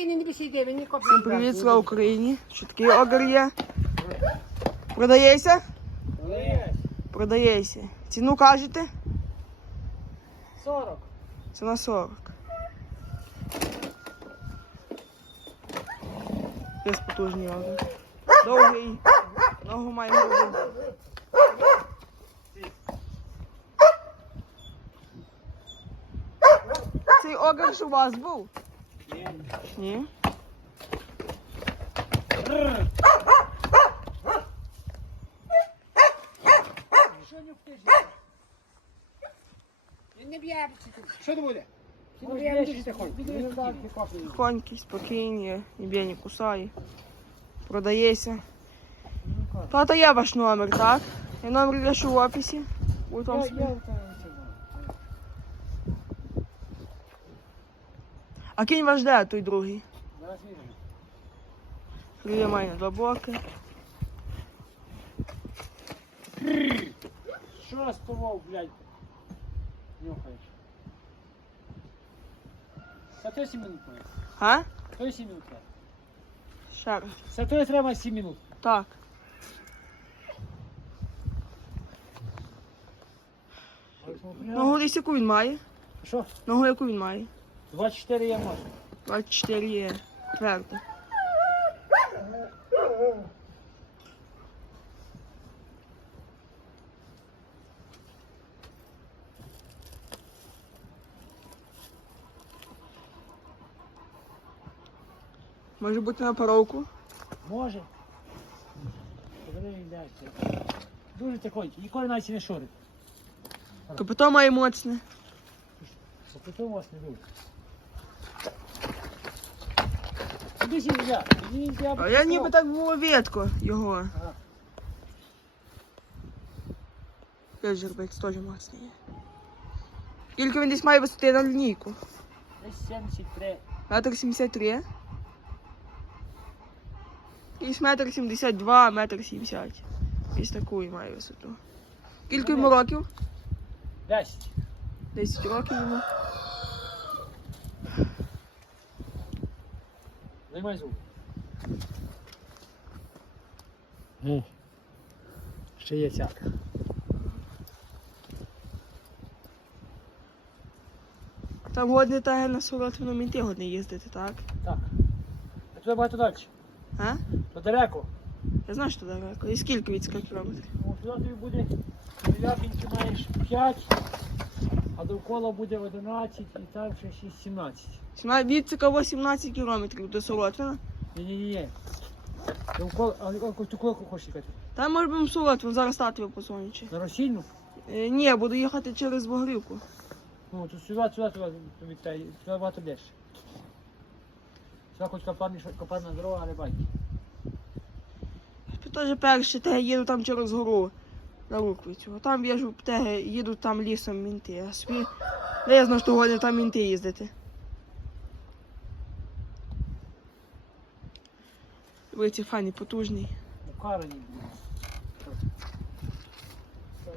Всім привіт, слава Україні. Що такий огар є? Продається? Продається. Ціну кажете? 40. Ціна 40. Є потужний огар. Довгий. Ногу має грубу. Цей огар у вас був? Ні. Він не б'є. Що це буде? Ну, Він не б'є, тихонь. Тихонький, спокійний, ніби не кусає. Продається. Тата є ваш номер, так? Я номер лишу в описі. У тому А кінь ваш де, той другий? Крилля має на два боки. Що того, блядь, нюхаєш? Це той 7 минут має. А? Той 7 минут треба. Ще раз. Треба 7 минут. Так. Ногу яку він має? Що? Ногу яку він має? 24 я можу. 24 є твердо. Може бути на паровку? Може. Дуже тихонький. Ніколи навіть не шорить. Капито має моцне. Бо потім вас не дуже. Іди я. Я А я ніби так було ветко його. Ага. Я жербець теж моцний є. Скільки він десь має висоти на лінійку? Десь 73. Метр 73. Якийсь метр 72, метр 70. Ось таку він має висоту. Скільки йому років? 10. 10 років йому. Займай звук. Ще є цяка. Там годне та на Солотвину мінти годне їздити, так? Так. А туди багато далі. А? То далеко. Я знаю, що далеко. І скільки від скільки кілометрів? Ну, туди тобі буде Ляпінки маєш 5, а довкола буде 11 і там ще 6, 17. Сіма- Від цікаво 17 кілометрів до Солотвина. Ні-ні-ні. Довкола, а яку ти кулаку хочеш їхати? Там може будемо Солотвин, зараз татові позвонячи. На Російну? Е, ні, буду їхати через Богрівку. Ну, то сюди, сюди, сюди, та- сюди багато деш. Сюди хоч копаний, копана дорога, але байки. Теж перше, те їду там через гору на Луквицю. А Там біжу, те їду там лісом мінти. А собі не я знаю, що годні там мінти їздити. Дивіться, файний, потужний.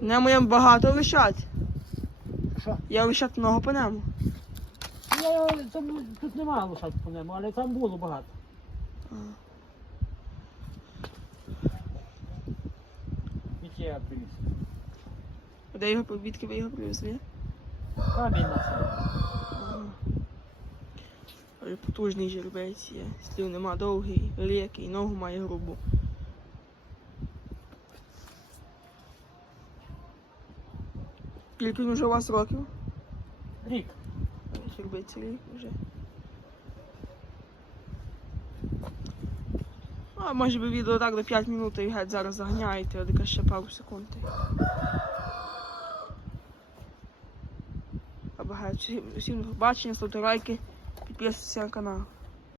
На моєму багато лишать. Що? Я лишать много по. Ну, Я, там, тут немає лошадь по ньому, але там було багато. Вітя я привіз. Де його побідки ви його привезли? На. Але потужний жеребець є. Слів нема довгий, великий, ногу має грубу. Скільки він вже у вас років? Рік. Жеребець рік вже. А може би відео так до 5 минут і геть зараз заганяєте, а така ще пару секунд. Або геть всім до побачення, ставте лайки, підписуйтесь на канал.